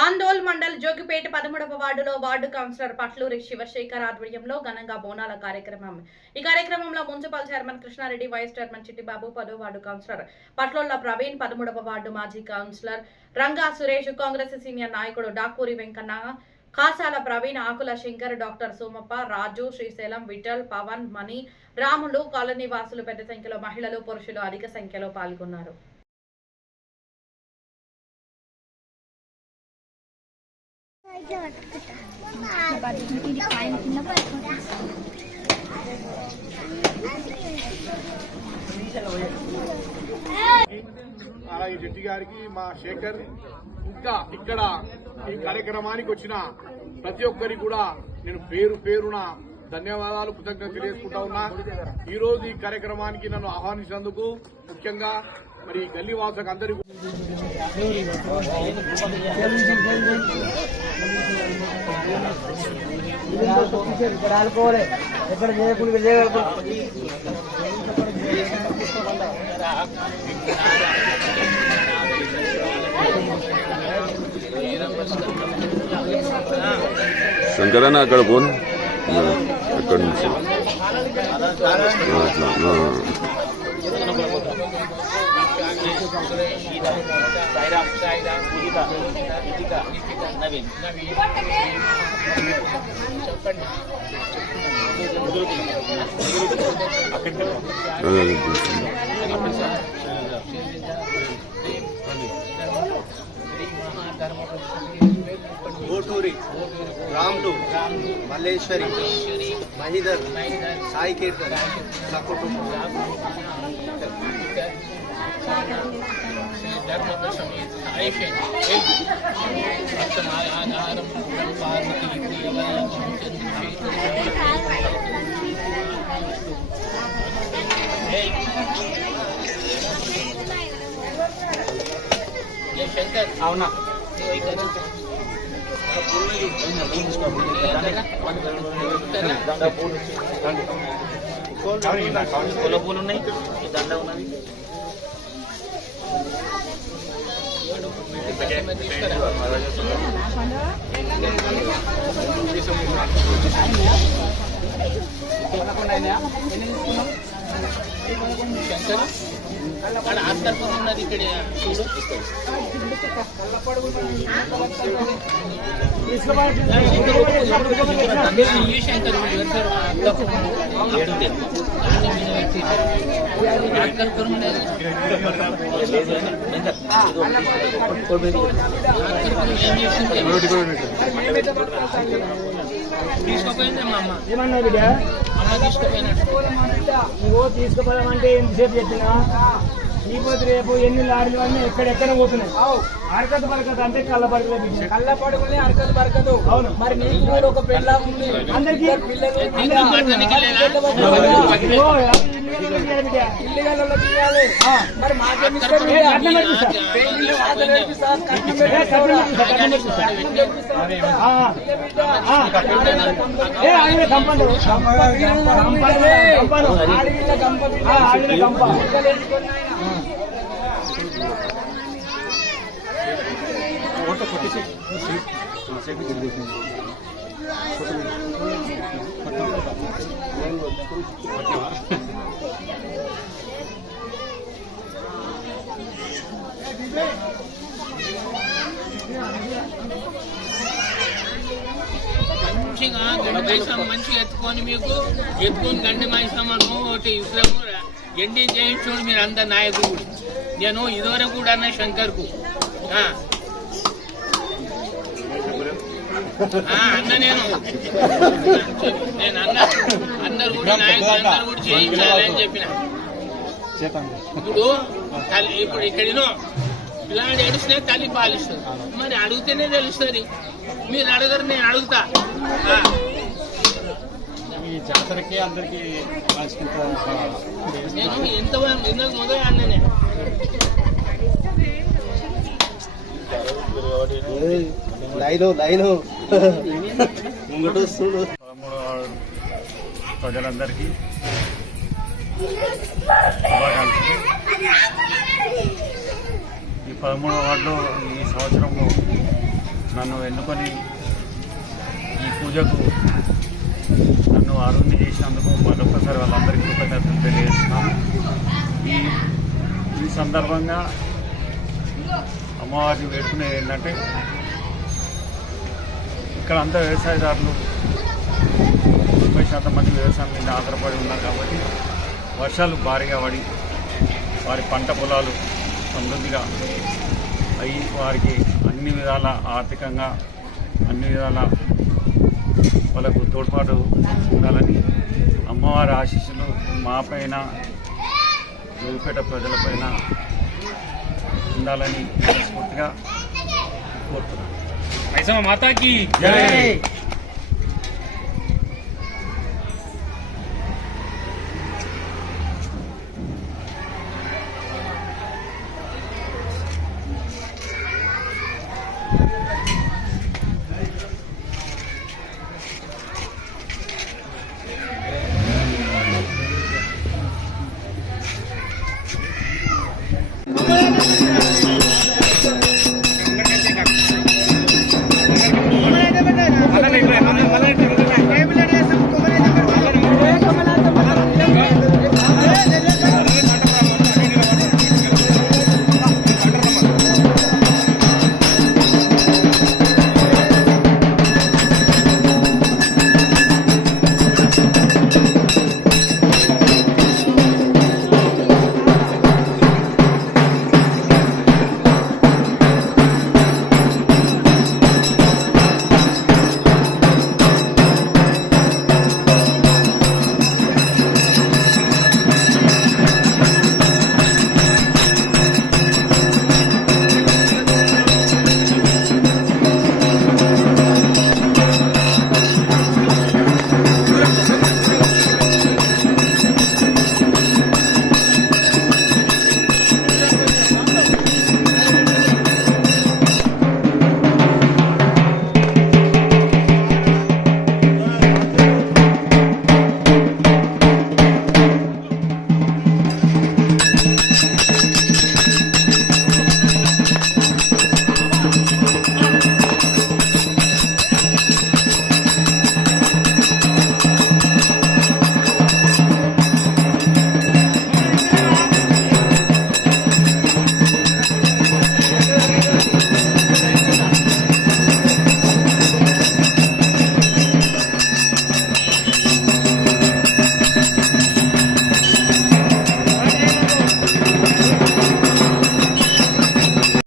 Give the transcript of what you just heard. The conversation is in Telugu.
ఆందోళ్ మండల్ జోగిపేట 13వ వార్డులో వార్డు కౌన్సిలర్ పట్లూరి శివశేఖర్ ఆధ్వర్యంలో ఘనంగా బోనాల కార్యక్రమం. ఈ కార్యక్రమంలో municipal chairman Krishnareddy, vice chairman Chittibabu, 10వ వార్డు కౌన్సిలర్ పట్లోళ్ల ప్రవీణ్, 13వ వార్డు మాజీ కౌన్సిలర్ రంగా సురేష్, కాంగ్రెస్ సీనియర్ నాయకుడు డాకూరి వెంకన్న, కాసాల ప్రవీణ్, ఆకుల శంకర్, డాక్టర్ సోమప్ప, రాజు, శ్రీశైలం, విఠల్, పవన్, మణి, రాములు, కాలనీ వాసులు పెద్ద సంఖ్యలో మహిళలు, పురుషులు అధిక సంఖ్యలో పాల్గొన్నారు. అలాగే జడ్జి గారికి, మా శేఖర్, ఇంకా ఇక్కడ ఈ కార్యక్రమానికి వచ్చిన ప్రతి ఒక్కరికి కూడా నేను పేరు పేరున ధన్యవాదాలు, కృతజ్ఞతలు తెలియజేసుకుంటా ఉన్నా. ఈ రోజు ఈ కార్యక్రమానికి నన్ను ఆహ్వానించినందుకు ముఖ్యంగా మరి గల్లీ వాసులకు అందరికీ శంకరన్న అక్కడ పోను అక్కడి నుంచి గోటూరి, రామ్లు, మల్లేశ్వరి, మహిదర్, సాయి కీర్తన్, సకుటుంబం శంకర్ అవునా పూలు ఉన్నాయి, దండ ఉన్నది. శంకర్ అక్కడ ఆస్తర్పం ఉన్నది ఇక్కడ తీసుకుపోయిందమ్మా అమ్మ, ఏమన్నా బిడ్డ అమ్మ తీసుకుపోయినట్టు నువ్వు తీసుకుపోదామంటే ఎంతసేపు చెప్పినా ఈ పొద్దు రేపు ఎన్ని లారీలు అన్నీ ఎక్కడెక్కడ పోతున్నాయి. అరకత బరకత అంటే కళ్ళ పడుకులే, కళ్ళ పడుకులే అరకత బరకదు. అవును, మరి నీకు కూడా ఒక పెళ్ళ ఉంది, అందరికీ పిల్లలు ఇల్లుగల్లో తీయాలి. మరి మంచిగా గండి మైసం మంచిగా ఎత్తుకొని మీకు ఎత్తుకొని గండి మైసం ఒకటి విగ్రహం గండి చేయించుకోండి మీరు అందరు నాయకుడు. నేను ఇదివరకు కూడా అన్న శంకర్కు అన్న నేను అన్న అందరు కూడా నాయకులు అందరు కూడా చేయించాలి అని చెప్పిన. ఇప్పుడు ఇక్కడ పిల్లాడు ఏడుస్తున్నా తల్లి పాలిస్తుంది, మరి అడిగితేనే తెలుస్తుంది. మీరు అడగరు, నేను అడుగుతా. ఈ జాతరకి అందరికి నేను ఎంతమంది ఇంతకు మొదలు అన్ననే ప్రజలందరికీ శుభాకాంక్షలు. ఈ 13వ వార్డులో ఈ సంవత్సరము నన్ను ఎన్నుకొని ఈ పూజకు నన్ను అరుణ్ణి చేసినందుకు మరొకసారి వాళ్ళందరికీ కృతజ్ఞతలు తెలియజేస్తున్నాను. ఈ సందర్భంగా అమ్మవారిని వేడుకునేది ఏంటంటే ఇక్కడ అంతా వ్యవసాయదారులు 90% మంది వ్యవసాయం మీద ఆధారపడి ఉన్నారు కాబట్టి వర్షాలు భారీగా పడి వారి పంట పొలాలు సమృద్ధిగా అయ్యి వారికి అన్ని విధాల ఆర్థికంగా అన్ని విధాల వాళ్ళకు తోడ్పాటు ఉండాలని అమ్మవారి ఆశీస్సులు మాపైన జోగిపేట ప్రజలపైన ఉండాలని మనస్ఫూర్తిగా కోరుతున్నాను. మైసమ్మ మాతాకి జై.